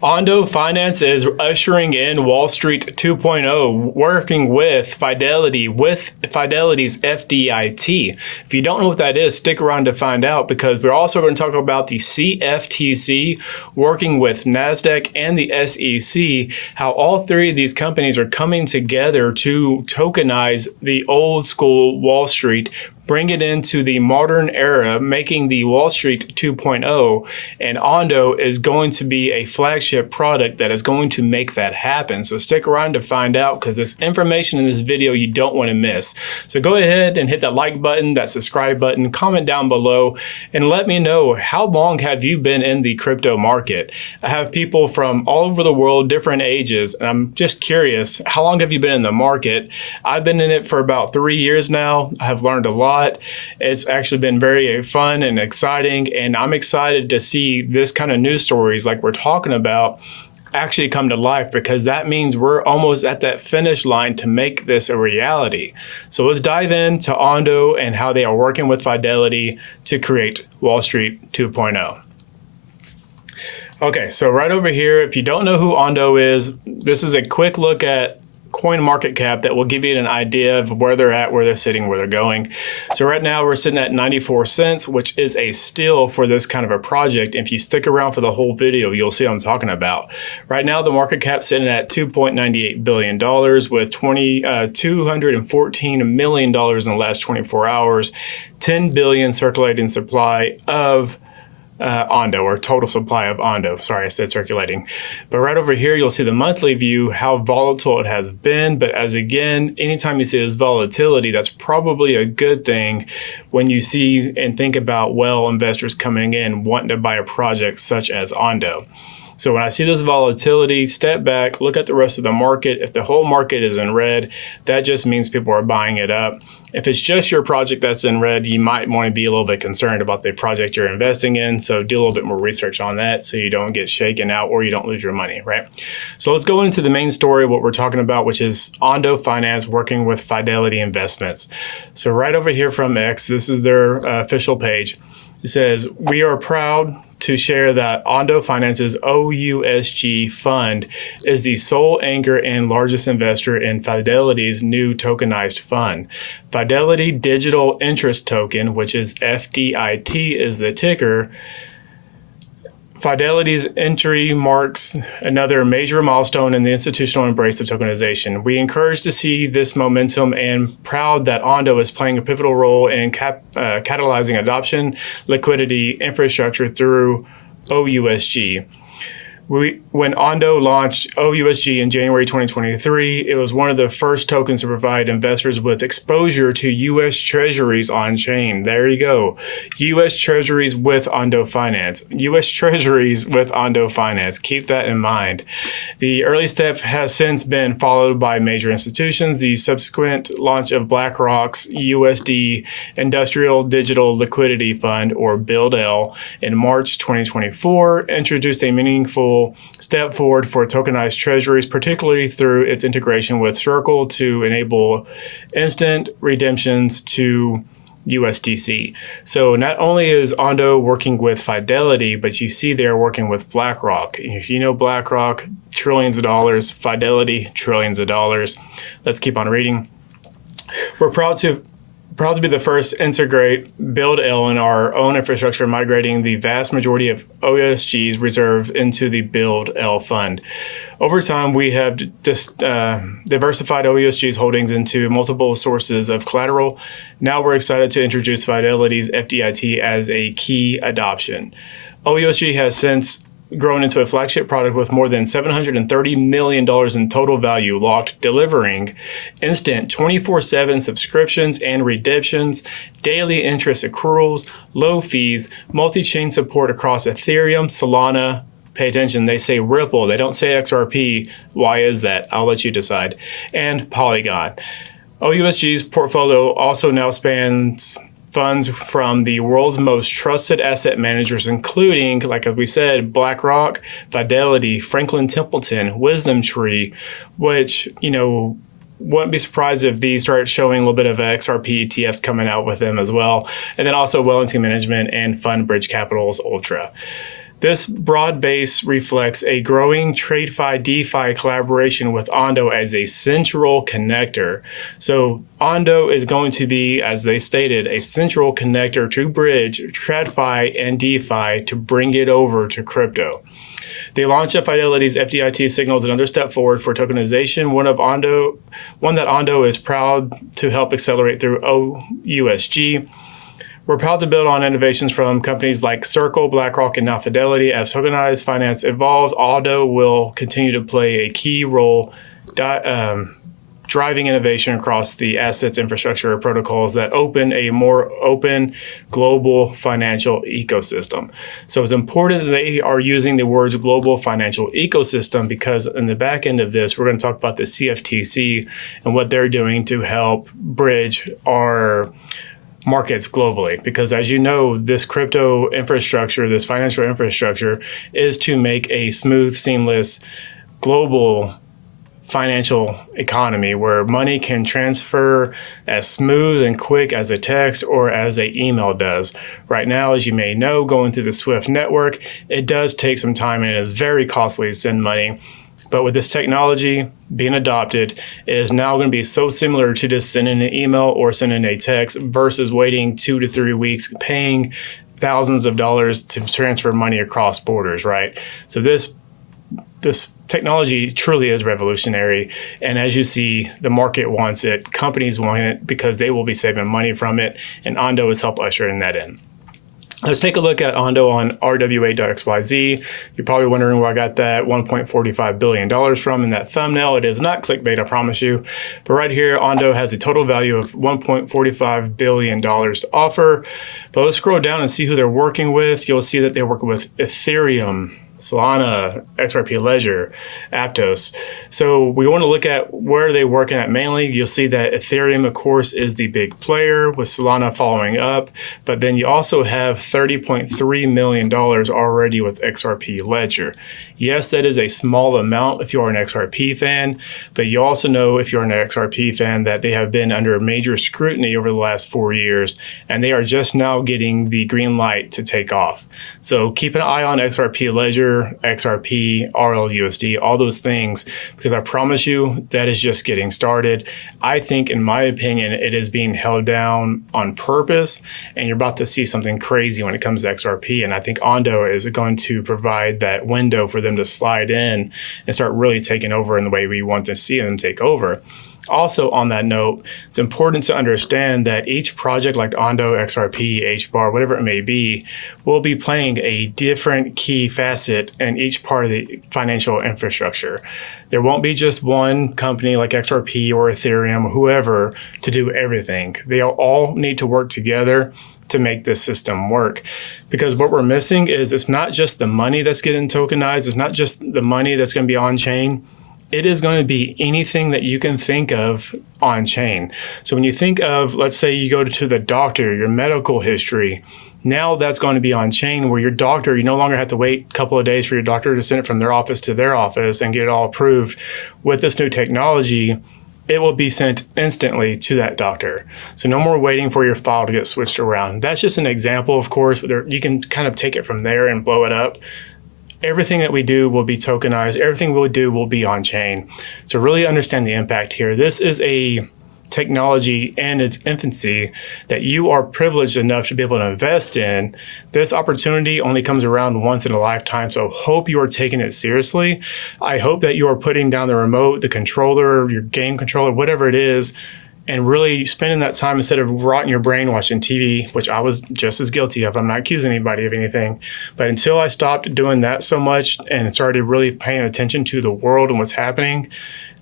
ONDO Finance is ushering in Wall Street 2.0, working with Fidelity, with Fidelity's FDIT. If you don't know what that is, stick around to find out, because we're also going to talk about the CFTC working with NASDAQ and the SEC, how all three of these companies are coming together to tokenize the old school Wall Street, bring it into the modern era, making the Wall Street 2.0, and ONDO is going to be a flagship product that is going to make that happen. So stick around to find out, because there's information in this video you don't want to miss. So go ahead and hit that like button, that subscribe button, comment down below, and let me know, how long have you been in the crypto market? I have people from all over the world, different ages, and I'm just curious, how long have you been in the market? I've been in it for about 3 years now. I have learned a lot. It's actually been very fun and exciting, and I'm excited to see this kind of news stories like we're talking about actually come to life, because that means we're almost at that finish line to make this a reality. So let's dive into ONDO and how they are working with Fidelity to create Wall Street 2.0. Okay, so right over here, if you don't know who ONDO is, this is a quick look at coin market cap that will give you an idea of where they're at, where they're sitting, where they're going. So right now we're sitting at 94 cents, which is a steal for this kind of a project. If you stick around for the whole video, you'll see what I'm talking about. Right now, the market cap sitting at $2.98 billion with $214 million in the last 24 hours, 10 billion circulating supply of ONDO, or total supply of ONDO. Sorry, I said circulating. But right over here, you'll see the monthly view, how volatile it has been. But as again, anytime you see this volatility, that's probably a good thing when you see and think about, well, investors coming in wanting to buy a project such as ONDO. So when I see this volatility, step back, look at the rest of the market. If the whole market is in red, that just means people are buying it up. If it's just your project that's in red, you might want to be a little bit concerned about the project you're investing in. So do a little bit more research on that so you don't get shaken out or you don't lose your money, right? So let's go into the main story, what we're talking about, which is ONDO Finance working with Fidelity Investments. So right over here from X, this is their official page. It says, "We are proud to share that ONDO Finance's OUSG fund is the sole anchor and largest investor in Fidelity's new tokenized fund. Fidelity Digital Interest Token, which is FDIT is the ticker. Fidelity's entry marks another major milestone in the institutional embrace of tokenization. We encourage to see this momentum and proud that ONDO is playing a pivotal role in catalyzing adoption, liquidity, infrastructure through OUSG. When ONDO launched OUSG in January 2023, it was one of the first tokens to provide investors with exposure to U.S. Treasuries on-chain. There you go. U.S. Treasuries with ONDO Finance. U.S. Treasuries with ONDO Finance. Keep that in mind. The early step has since been followed by major institutions. The subsequent launch of BlackRock's USD Industrial Digital Liquidity Fund, or BUILD-L, in March 2024 introduced a meaningful step forward for tokenized treasuries, particularly through its integration with Circle to enable instant redemptions to USDC. So not only is ONDO working with Fidelity, but you see they're working with BlackRock. If you know BlackRock, trillions of dollars, Fidelity, trillions of dollars. Let's keep on reading. We're proud to be the first to integrate BUILD-L in our own infrastructure, migrating the vast majority of OUSG's reserve into the BUILD-L fund. Over time, we have diversified OUSG's holdings into multiple sources of collateral. Now we're excited to introduce Fidelity's FDIT as a key adoption. OUSG has since grown into a flagship product with more than $730 million in total value locked, delivering instant 24/7 subscriptions and redemptions, daily interest accruals, low fees, multi-chain support across Ethereum, Solana. Pay attention, they say Ripple, they don't say XRP. Why is that? I'll let you decide. And Polygon. OUSG's portfolio also now spans funds from the world's most trusted asset managers, including, like we said, BlackRock, Fidelity, Franklin Templeton, WisdomTree, which, you know, wouldn't be surprised if these start showing a little bit of XRP ETFs coming out with them as well. And then also Wellington Management and FundBridge Capital's Ultra. This broad base reflects a growing TradFi DeFi collaboration with ONDO as a central connector. So ONDO is going to be, as they stated, a central connector to bridge TradFi and DeFi to bring it over to crypto. The launch of Fidelity's FDIT signals another step forward for tokenization, one that ONDO is proud to help accelerate through OUSG. We're proud to build on innovations from companies like Circle, BlackRock, and now Fidelity. As tokenized finance evolves, ONDO will continue to play a key role driving innovation across the assets, infrastructure, protocols that open a more open global financial ecosystem. So it's important that they are using the words global financial ecosystem, because in the back end of this, we're going to talk about the CFTC and what they're doing to help bridge our markets globally, because as you know, this crypto infrastructure, this financial infrastructure is to make a smooth, seamless, global financial economy where money can transfer as smooth and quick as a text or as an email does. Right now, as you may know, going through the SWIFT network, it does take some time and it is very costly to send money. But with this technology being adopted, it is now going to be so similar to just sending an email or sending a text versus waiting 2 to 3 weeks, paying thousands of dollars to transfer money across borders, right? So this technology truly is revolutionary. And as you see, the market wants it, companies want it because they will be saving money from it, and ONDO has helped usher in that in. Let's take a look at ONDO on RWA.xyz. You're probably wondering where I got that $1.45 billion from in that thumbnail. It is not clickbait, I promise you. But right here, ONDO has a total value of $1.45 billion to offer. But let's scroll down and see who they're working with. You'll see that they're working with Ethereum, Solana, XRP Ledger, Aptos. So we want to look at where they're working at mainly. You'll see that Ethereum, of course, is the big player, with Solana following up. But then you also have $30.3 million already with XRP Ledger. Yes, that is a small amount if you're an XRP fan, but you also know if you're an XRP fan that they have been under major scrutiny over the last 4 years, and they are just now getting the green light to take off. So keep an eye on XRP Ledger, XRP, RLUSD, all those things, because I promise you that is just getting started. I think, in my opinion, it is being held down on purpose, and you're about to see something crazy when it comes to XRP. And I think ONDO is going to provide that window for them to slide in and start really taking over in the way we want to see them take over. Also, on that note, it's important to understand that each project like ONDO, XRP, HBAR, whatever it may be, will be playing a different key facet in each part of the financial infrastructure. There won't be just one company like XRP or Ethereum or whoever to do everything. They all need to work together to make this system work. Because what we're missing is it's not just the money that's getting tokenized, it's not just the money that's going to be on chain. It is going to be anything that you can think of on chain. So when you think of, let's say you go to the doctor, your medical history, now that's going to be on chain, where your doctor, you no longer have to wait a couple of days for your doctor to send it from their office to their office and get it all approved. With this new technology, it will be sent instantly to that doctor. So no more waiting for your file to get switched around. That's just an example, of course, but you can kind of take it from there and blow it up. Everything that we do will be tokenized. Everything we'll do will be on chain. So really understand the impact here. This is a technology in its infancy that you are privileged enough to be able to invest in. This opportunity only comes around once in a lifetime, so hope you are taking it seriously. I hope that you are putting down the remote, the controller, your game controller, whatever it is, and really spending that time instead of rotting your brain watching TV, which I was just as guilty of. I'm not accusing anybody of anything. But until I stopped doing that so much and started really paying attention to the world and what's happening,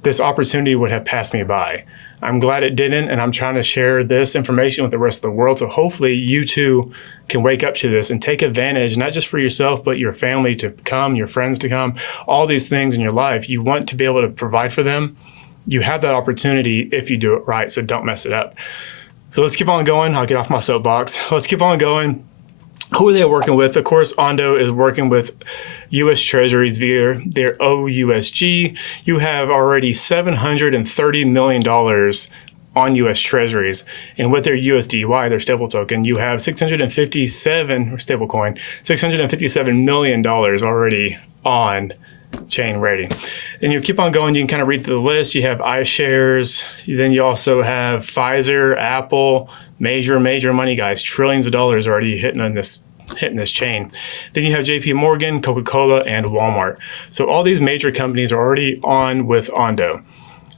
this opportunity would have passed me by. I'm glad it didn't, and I'm trying to share this information with the rest of the world. So hopefully you too can wake up to this and take advantage, not just for yourself, but your family to come, your friends to come, all these things in your life. You want to be able to provide for them. You have that opportunity if you do it right, so don't mess it up. So let's keep on going. I'll get off my soapbox. Let's keep on going. Who are they working with? Of course, ONDO is working with U.S. Treasuries via their OUSG. You have already $730 million on U.S. Treasuries. And with their USDY, their stable token, you have $657 million already on chain ready. And you keep on going, you can kind of read through the list. You have iShares, then you also have Pfizer, Apple, major money guys, trillions of dollars already hitting this chain. Then you have JP Morgan, Coca-Cola, and Walmart. So all these major companies are already on with ONDO.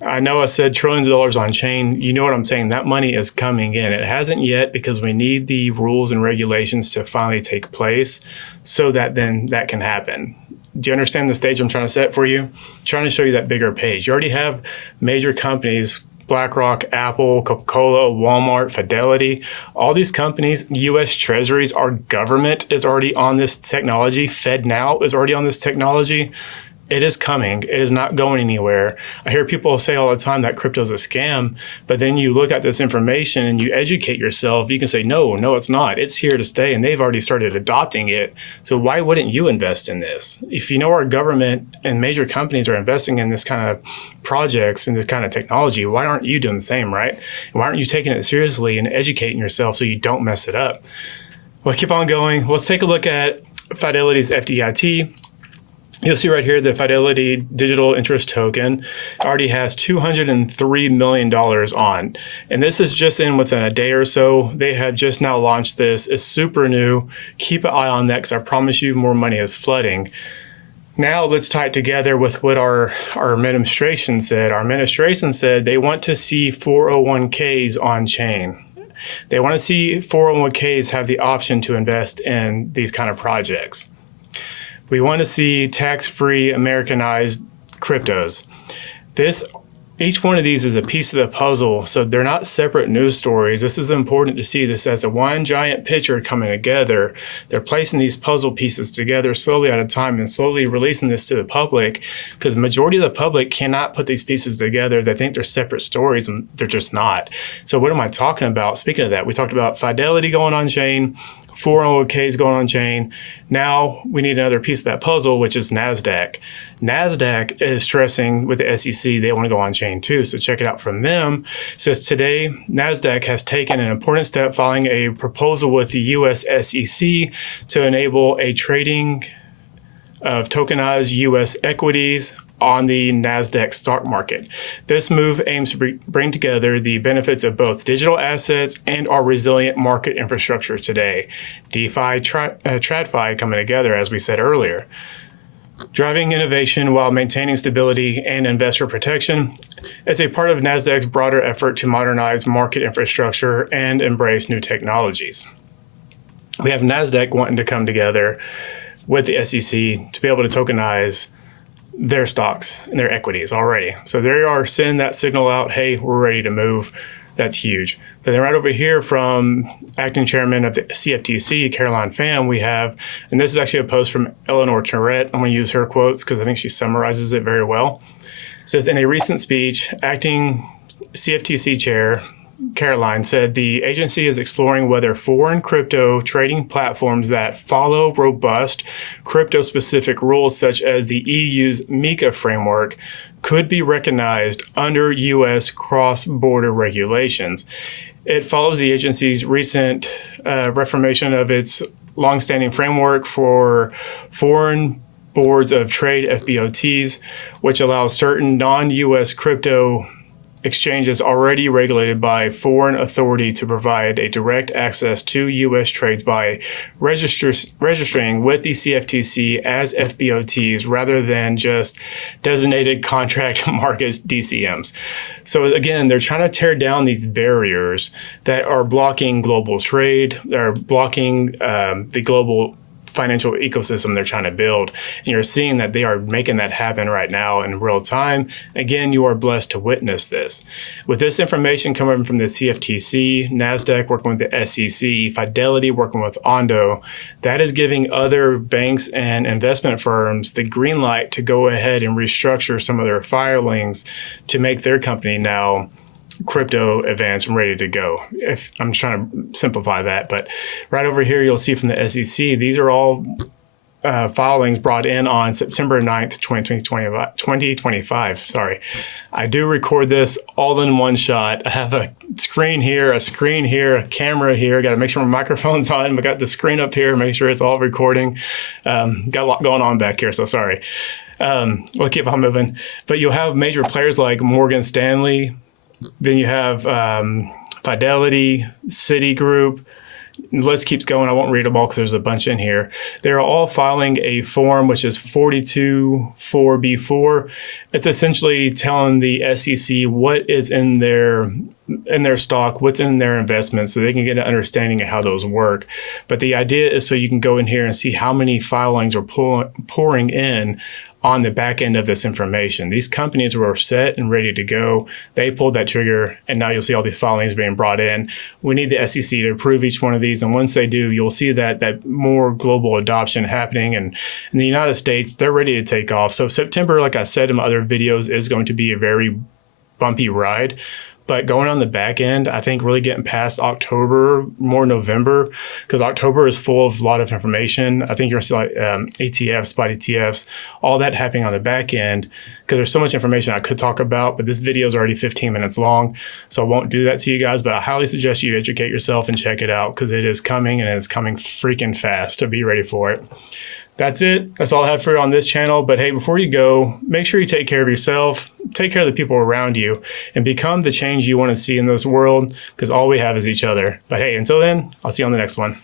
I know I said trillions of dollars on chain. You know what I'm saying? That money is coming in. It hasn't yet because we need the rules and regulations to finally take place so that then that can happen. Do you understand the stage I'm trying to set for you? I'm trying to show you that bigger page. You already have major companies, BlackRock, Apple, Coca-Cola, Walmart, Fidelity, all these companies, U.S. Treasuries, our government is already on this technology. FedNow is already on this technology. It is coming. It is not going anywhere. I hear people say all the time that crypto is a scam, but then you look at this information and you educate yourself. You can say, no, it's not. It's here to stay, and they've already started adopting it. So why wouldn't you invest in this? If you know our government and major companies are investing in this kind of projects and this kind of technology, why aren't you doing the same, right? Why aren't you taking it seriously and educating yourself so you don't mess it up? Well, keep on going. Let's take a look at Fidelity's FDIT. You'll see right here the Fidelity Digital Interest Token already has $203 million on. And this is just in within a day or so. They have just now launched this. It's super new. Keep an eye on that because I promise you more money is flooding. Now let's tie it together with what our administration said. Our administration said they want to see 401ks on chain. They want to see 401ks have the option to invest in these kind of projects. We want to see tax-free Americanized cryptos. Each one of these is a piece of the puzzle, so they're not separate news stories. This is important to see this as a one giant picture coming together. They're placing these puzzle pieces together slowly at a time and slowly releasing this to the public because the majority of the public cannot put these pieces together. They think they're separate stories and they're just not. So what am I talking about? Speaking of that, we talked about Fidelity going on chain, 401ks going on chain. Now we need another piece of that puzzle, which is NASDAQ. NASDAQ is stressing with the SEC, they want to go on chain too. So check it out from them. It says today, NASDAQ has taken an important step filing a proposal with the US SEC to enable a trading of tokenized US equities on the NASDAQ stock market. This move aims to bring together the benefits of both digital assets and our resilient market infrastructure today. DeFi, TradFi coming together, as we said earlier. Driving innovation while maintaining stability and investor protection as a part of NASDAQ's broader effort to modernize market infrastructure and embrace new technologies. We have NASDAQ wanting to come together with the SEC to be able to tokenize their stocks and their equities already. So they are sending that signal out, hey, we're ready to move. That's huge. But then right over here from acting chairman of the CFTC, Caroline Pham, we have, and this is actually a post from Eleanor Tourette. I'm going to use her quotes because I think she summarizes it very well. It says, in a recent speech, acting CFTC chair Caroline said the agency is exploring whether foreign crypto trading platforms that follow robust crypto-specific rules such as the EU's MiCA framework could be recognized under U.S. cross-border regulations. It follows the agency's recent reformation of its longstanding framework for foreign boards of trade, FBOTs, which allows certain non-U.S. crypto exchanges already regulated by foreign authority to provide a direct access to U.S. trades by registering with the CFTC as FBOTs rather than just designated contract markets DCMs. So again, they're trying to tear down these barriers that are blocking global trade, that are blocking the global financial ecosystem they're trying to build. And you're seeing that they are making that happen right now in real time. Again, you are blessed to witness this. With this information coming from the CFTC, NASDAQ working with the SEC, Fidelity working with ONDO, that is giving other banks and investment firms the green light to go ahead and restructure some of their filings to make their company now crypto advanced and ready to go. If I'm trying to simplify that, but right over here, you'll see from the SEC, these are all filings brought in on September 9th, 2025. Sorry. I do record this all in one shot. I have a screen here, a camera here. Got to make sure my microphone's on. I got the screen up here, make sure it's all recording. Got a lot going on back here, so sorry. We'll keep on moving. But you'll have major players like Morgan Stanley. Then you have Fidelity, Citigroup. The list keeps going. I won't read them all because there's a bunch in here. They're all filing a form, which is 424B4. It's essentially telling the SEC what is in their stock, what's in their investments, so they can get an understanding of how those work. But the idea is so you can go in here and see how many filings are pouring in on the back end of this information. These companies were set and ready to go. They pulled that trigger, and now you'll see all these filings being brought in. We need the SEC to approve each one of these, and once they do, you'll see that more global adoption happening. And in the United States, they're ready to take off. So September, like I said in my other videos, is going to be a very bumpy ride. But going on the back end, I think really getting past October, more November, because October is full of a lot of information. I think you're going to see like ETFs, spot ETFs, all that happening on the back end, because there's so much information I could talk about, but this video is already 15 minutes long, so I won't do that to you guys, but I highly suggest you educate yourself and check it out, because it is coming, and it's coming freaking fast, to be ready for it. That's it. That's all I have for you on this channel. But hey, before you go, make sure you take care of yourself, take care of the people around you, and become the change you want to see in this world, because all we have is each other. But hey, until then, I'll see you on the next one.